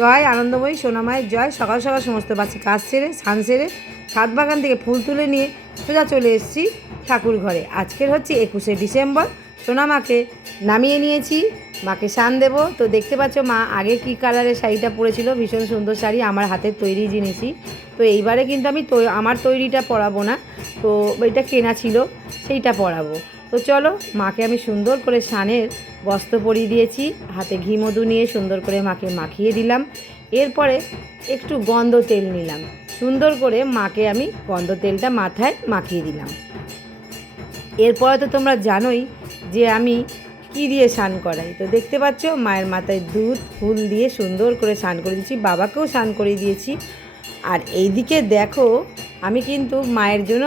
জয় আনন্দময়ী সোনামায়ের জয়। সকাল সকাল সমস্ত বাচ্চা কাজ সেরে স্নান সেরে ছাদ বাগান থেকে ফুল তুলে নিয়ে সোজা চলে এসেছি ঠাকুর ঘরে। আজকের হচ্ছে 21শে ডিসেম্বর। সোনামাকে নামিয়ে নিয়েছি, মাকে স্নান দেবো। তো দেখতে পাচ্ছ মা আগে কী কালারের শাড়িটা পরেছিল, ভীষণ সুন্দর শাড়ি, আমার হাতের তৈরি জিনিসই। তো এইবারে কিন্তু আমি আমার তৈরিটা পরাবো না, তো এটা কেনা ছিল, সেইটা পরাবো। তো চলো, মাকে আমি সুন্দর করে স্নানের বস্ত্র পরিয়ে দিয়েছি, হাতে ঘি মধু নিয়ে সুন্দর করে মাকে মাখিয়ে দিলাম। এরপরে একটু গন্ধ তেল নিলাম, সুন্দর করে মাকে আমি গন্ধ তেলটা মাথায় মাখিয়ে দিলাম। এরপরে তো তোমরা জানোই যে আমি কী দিয়ে স্নান করাই। তো দেখতে পাচ্ছ মায়ের মাথায় দুধ ফুল দিয়ে সুন্দর করে স্নান করে দিয়েছি, বাবাকেও স্নান করে দিয়েছি। আর এইদিকে দেখো আমি কিন্তু মায়ের জন্য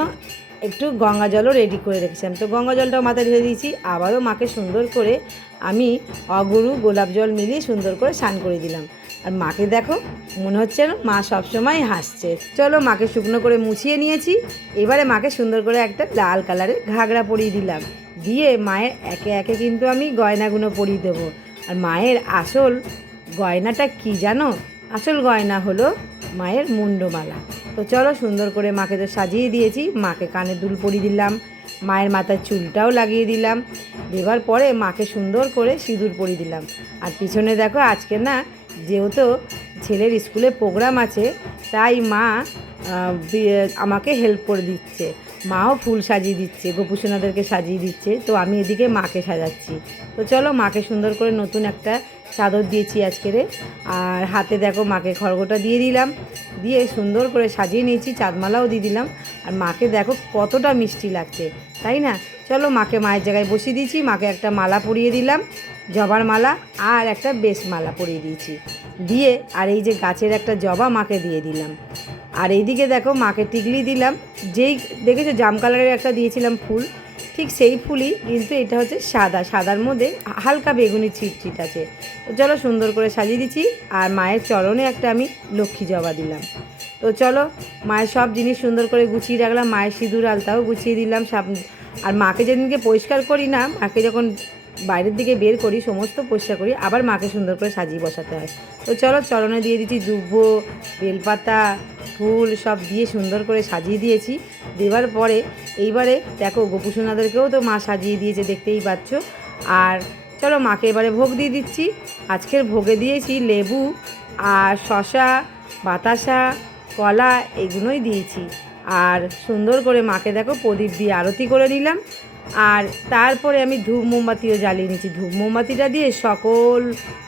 একটু গঙ্গা জলও রেডি করে রেখেছিলাম। তো গঙ্গা জলটাও মাথায় ঢেলে দিয়েছি। আবারও মাকে সুন্দর করে আমি অগুরু গোলাপ জল মিলিয়ে সুন্দর করে স্নান করে দিলাম। আর মাকে দেখো মনে হচ্ছে না মা সবসময় হাসছে। চলো, মাকে শুকনো করে মুছিয়ে নিয়েছি। এবারে মাকে সুন্দর করে একটা লাল কালারের ঘাগরা পরিয়ে দিলাম, দিয়ে মায়ের একে একে কিন্তু আমি গয়নাগুলো পরিয়ে দেবো। আর মায়ের আসল গয়নাটা কি জানো? আসল গয়না হলো মায়ের মুন্ডমালা। তো চলো, সুন্দর করে মাকে তো সাজিয়ে দিয়েছি। মাকে কানের দুল পরিয়ে দিলাম, মায়ের মাথার চুলটাও লাগিয়ে দিলাম। দেবার পরে মাকে সুন্দর করে সিঁদুর পরিয়ে দিলাম। আর পিছনে দেখো আজকে না, যেহেতু ছেলের স্কুলে প্রোগ্রাম আছে, তাই মা আমাকে হেল্প করে দিচ্ছে। মাও ফুল সাজিয়ে দিচ্ছে, গোপুসোনাদেরকে সাজিয়ে দিচ্ছে। তো আমি এদিকে মাকে সাজাচ্ছি। তো চলো, মাকে সুন্দর করে নতুন একটা চাদর দিয়েছি আজকেরে। আর হাতে দেখো মাকে খড়গোটা দিয়ে দিলাম, দিয়ে সুন্দর করে সাজিয়ে নিয়েছি, চাঁদমালাও দিয়ে দিলাম। আর মাকে দেখো কতটা মিষ্টি লাগছে, তাই না? চলো, মাকে মায়ের জায়গায় বসিয়ে দিয়েছি। মাকে একটা মালা পরিয়ে দিলাম, জবার মালা, আর একটা বেশ মালা পরিয়ে দিয়েছি, দিয়ে আর এই যে গাছের একটা জবা মাকে দিয়ে দিলাম। আর এইদিকে দেখো মাকে টিকলি দিলাম, যেই দেখেছো জাম কালারের একটা দিয়েছিলাম ফুল, ঠিক সেই ফুলই, কিন্তু এটা হচ্ছে সাদা, সাদার মধ্যে হালকা বেগুনি ছিট আছে। তো চলো, সুন্দর করে সাজিয়ে দিচ্ছি। আর মায়ের চরণে একটা আমি লক্ষ্মী জবা দিলাম। তো চলো, মায়ের সব জিনিস সুন্দর করে গুছিয়ে রাখলাম, মায়ের সিঁদুর আলতাও গুছিয়ে দিলাম সব। আর মাকে যেদিনকে পরিষ্কার করি না, মাকে যখন বাইরের দিকে বের করি সমস্ত পরিষ্কার করি, আবার মাকে সুন্দর করে সাজিয়ে বসাতে হয়। তো চলো, চরণে দিয়ে দিচ্ছি দুব্বো, বেলপাতা, ফুল সব দিয়ে সুন্দর করে সাজিয়ে দিয়েছি। দেওয়ার পরে এইবারে দেখো গোপুসোনাদেরকেও তো মা সাজিয়ে দিয়েছে, দেখতেই পাচ্ছ। আর চলো, মাকে এবারে ভোগ দিয়ে দিচ্ছি। আজকের ভোগে দিয়েছি লেবু আর শশা, বাতাসা, কলা, এগুলোই দিয়েছি। আর সুন্দর করে মাকে দেখো প্রদীপ দিয়ে আরতি করে নিলাম। আর তারপরে আমি ধূপ মোমবাতিও জ্বালিয়ে নিয়েছি। ধূপ মোমবাতিটা দিয়ে সকল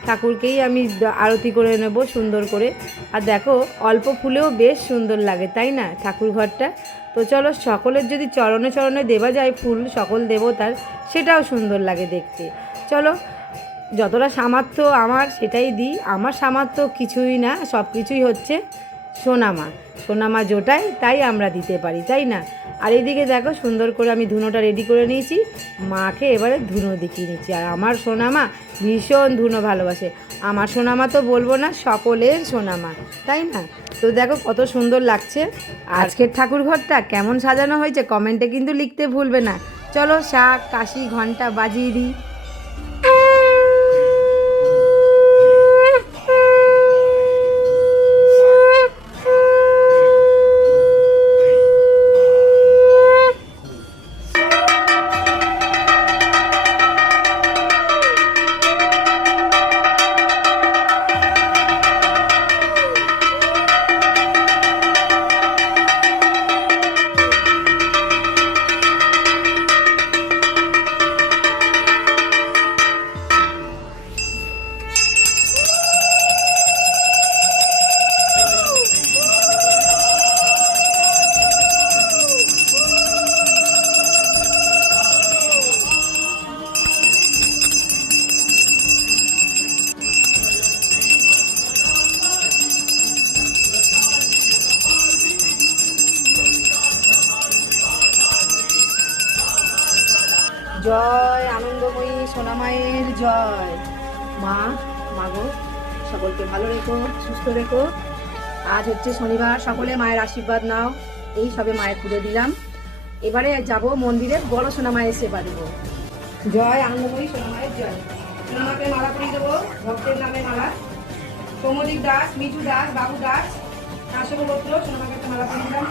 ঠাকুরকেই আমি আরতি করে নেব সুন্দর করে। আর দেখো অল্প ফুলেও বেশ সুন্দর লাগে, তাই না ঠাকুর ঘরটা? তো চলো, সকলের যদি চরণে চরণে দেওয়া যায় ফুল সকল দেবতার, সেটাও সুন্দর লাগে দেখতে। চলো, যতটা সামর্থ্য আমার সেটাই দিই। আমার সামর্থ্য কিছুই না, সব কিছুই হচ্ছে সোনামা। সোনামা জোটায়, তাই আমরা দিতে পারি, তাই না? আর এইদিকে দেখো সুন্দর করে আমি ধুনোটা রেডি করে নিয়েছি, মাকে এবারে ধুনো দেখিয়ে নিচ্ছি। আর আমার সোনামা ভীষণ ধুনো ভালোবাসে। আমার সোনামা তো বলবো না, সকলের সোনামা, তাই না? তো দেখো কত সুন্দর লাগছে। আজকের ঠাকুর ঘরটা কেমন সাজানো হয়েছে কমেন্টে কিন্তু লিখতে ভুলবে না। চলো, শাঁখ কাশি ঘন্টা বাজিয়ে দিই। জয় আনন্দময়ী সোনামায়ের জয়। মা, মাগো, সকলকে ভালো রেখো, সুস্থ রেখো। আজ হচ্ছে শনিবার, সকলে মায়ের আশীর্বাদ নাও। এই সবে মায়ের পুজো দিলাম, এবারে যাব মন্দিরে, বড় সোনামায়ের সেবা দেব। জয় আনন্দময়ী সোনামায়ের জয়। সোনামাকে মালা পরিয়ে দেবো, ভক্তের নামে মালা। সৌমদীপ দাস, মিঠু দাস, বাবু দাস, কাশ্যপ গোত্র, সোনামাকে একটা মালা পরিয়ে দিলাম।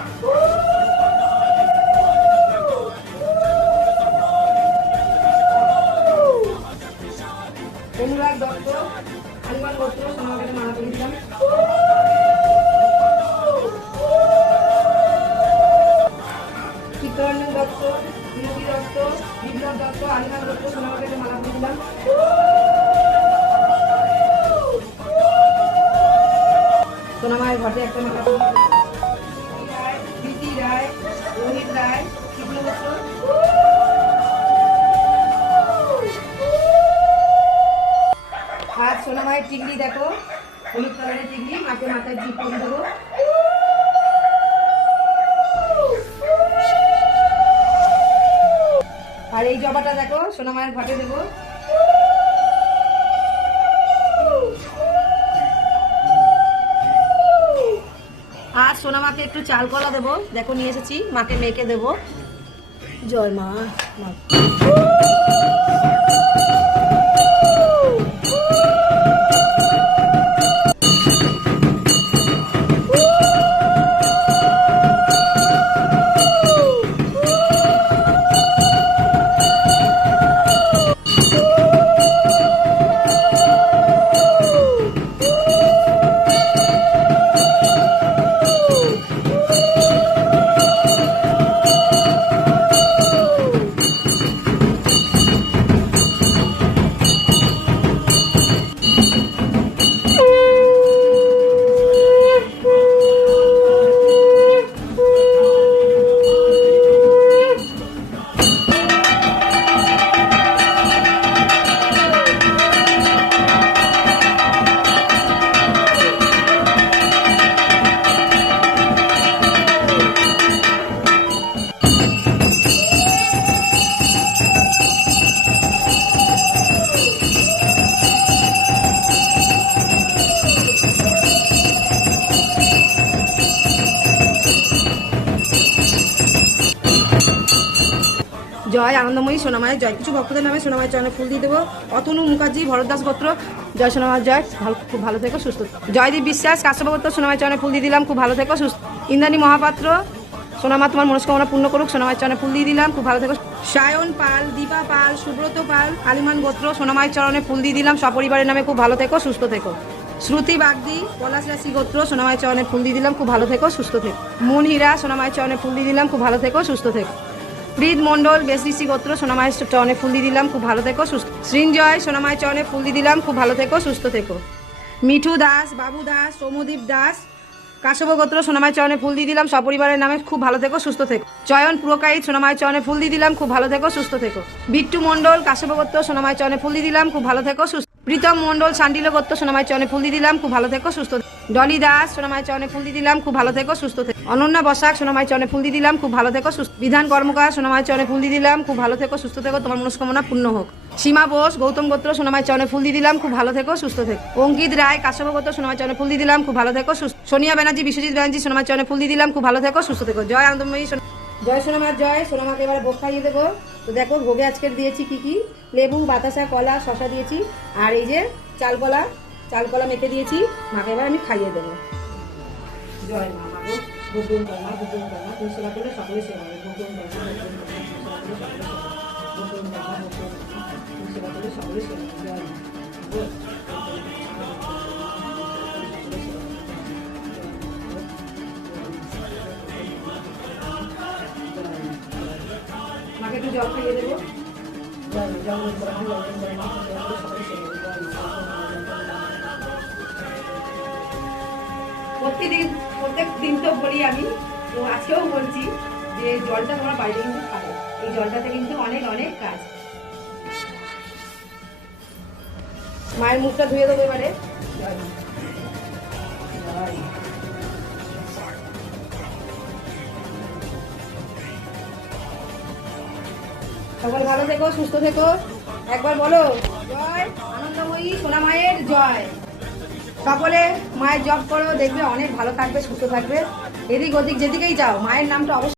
অনুরাগ দত্ত, আলিমান গোত্র, সোনামাকে একটা মালা পরিয়ে দিলাম। চিত্তরঞ্জন দত্ত, বিনতি দত্ত, বিপ্লব দত্ত, আলিমান গোত্র, সোনামাকে একটা মালা পরিয়ে দিলাম। সোনামায়ের ঘটে একটা মালা পরিয়ে দিলাম। রায়, প্রীতি রায়, রোহিত রায়, কৃষ্ণ দত্ত। আজ সোনামায়ের টিকলি দেখো, হলুদ কালারের টিকলি, মাকে মাথায় টিপ করে দেবো। আর এই জবাটা দেখো, সোনামায়ের ঘটে দেবো। আর সোনামাকে একটু চাল কলা দেবো, দেখো নিয়ে এসেছি, মাকে মেখে দেবো। জয় মা। জয় আনন্দময়ী সোনামায়ের জয়। কিছু ভক্তদের নামে সোনামায়ের চরণে ফুল দিয়ে দেবো। অতনু মুখার্জি, ভরতদাস গোত্র, জয় সোনামায়ের জয়, খুব ভালো থেকো সুস্থ। জয়দীপ বিশ্বাস, কাশ্যপ গোত্র, সোনামায়ের চরণে ফুল দিয়ে দিলাম, খুব ভালো থেকো সুস্থ। ইন্দ্রাণী মহাপাত্র, সোনামা তোমার মনস্কামনা পূর্ণ করুক, সোনামায়ের চরণে ফুল দিয়ে দিলাম, খুব ভালো থেকো। সায়ন পাল, দীপা পাল, সুব্রত পাল, আলিমান গোত্র, সোনামায়ের চরণে ফুল দিয়ে দিলাম, সপরিবারের নামে খুব ভালো থেকো সুস্থ থেকো। শ্রুতি বাগদি, পলাশ রাশি গোত্র, সোনামায়ের চরণে ফুল দিয়ে দিলাম, খুব ভালো থেকো সুস্থ থেকো। মন হীরা, সোনামায়ের চরণে ফুল দিয়ে দিলাম, খুব ভালো থেকো সুস্থ থেকো। হৃদ মণ্ডল, বেশরিসি গোত্র, সোনামায়ের চরণে ফুল দিয়ে দিলাম, খুব ভালো থেকো সুস্থ। সৃঞ্জয়, সোনামায়ের চরণে ফুল দিয়ে দিলাম, খুব ভালো থেকো সুস্থ থেকো। মিঠু দাস, বাবু দাস, সৌমদীপ দাস, কাশ্যপ গোত্র, সোনামায়ের চরণে ফুল দিয়ে দিলাম, সপরিবারের নামে খুব ভালো থেকো সুস্থ থেকো। চয়ন পুরকাইত, সোনামায়ের চরণে ফুল দিয়ে দিলাম, খুব ভালো থেকো সুস্থ থেকো। বিট্টু মণ্ডল, কাশ্যপ গোত্র, সোনামায়ের চরণে ফুল দিয়ে দিলাম, খুব ভালো থেকো সুস্থ। প্রীতম মণ্ডল, শান্ডিল গোত্র, সোনামায়ের চরণে ফুল দিয়ে দিলাম, খুব ভালো থেকো সুস্থ। ডলি দাস, সোনামায়ের চরণে ফুল দিয়ে দিলাম, খুব ভালো থেকো সুস্থ থেকো। অনন্যা বসাক, সোনামায়ের চরণে ফুল দিয়ে দিলাম, খুব ভালো থেকো সুস্থ। বিধান কর্মকার, সোনামায়ের চরণে ফুল দিয়ে দিলাম, খুব ভালো থেকো সুস্থ থেকো, তোমার মনস্কামনা পূর্ণ হোক। সীমা বোস, গৌতম গোত্র, সোনামায়ের চরণে ফুল দিয়ে দিলাম, খুব ভালো থেকো সুস্থ থেকো। অঙ্কিত রায়, কাশ্যপ গোত্র, সোনামায়ের চরণে ফুল দিয়ে দিলাম, খুব ভালো থেকো সুস্থ। সোনিয়া ব্যানার্জি, বিশ্বজিৎ ব্যানার্জি, সোনামায়ের চরণে ফুল দিয়ে দিলাম, খুব ভালো থেকো সুস্থ থেকো। জয় আনন্দময়ী, জয় সোনামার জয়। সোনামাকে এবার ভোগ খাইয়ে দেবো। তো দেখো ভোগে আজকের দিয়েছি কি কি, লেবু, বাতাসা, কলা, শশা দিয়েছি, আর এই যে চালকলা মেখে দিয়েছি। মাকে এবার আমি খাইয়ে দেবো। জয় মা, মাগো ভোগ কর্মা, তুমি সেবা করলে সকলে সেবা হবে। ভোগ কর্মা, তুমি সেবা করলে সকলে সেবা হবে। জয় মাকে একটু জল খাইয়ে দেবো। প্রত্যেক দিন তো বলি আমি, তো আজকেও বলছি যে জলটা তোমরা বাইরে কিন্তু খাবে। এই জলটাতে কিন্তু অনেক অনেক কাজ। মায়ের মুখটা ধুয়ে দেবো এবারে। সকলে ভালো থেকো, সুস্থ থেকো। একবার বলো জয় আনন্দময়ী সোনামায়ের জয়। সকলে মায়ের জপ করো, দেখবে অনেক ভালো থাকবে, সুস্থ থাকবে। এদিক ওদিক যেদিকেই যাও মায়ের নামটা অবশ্যই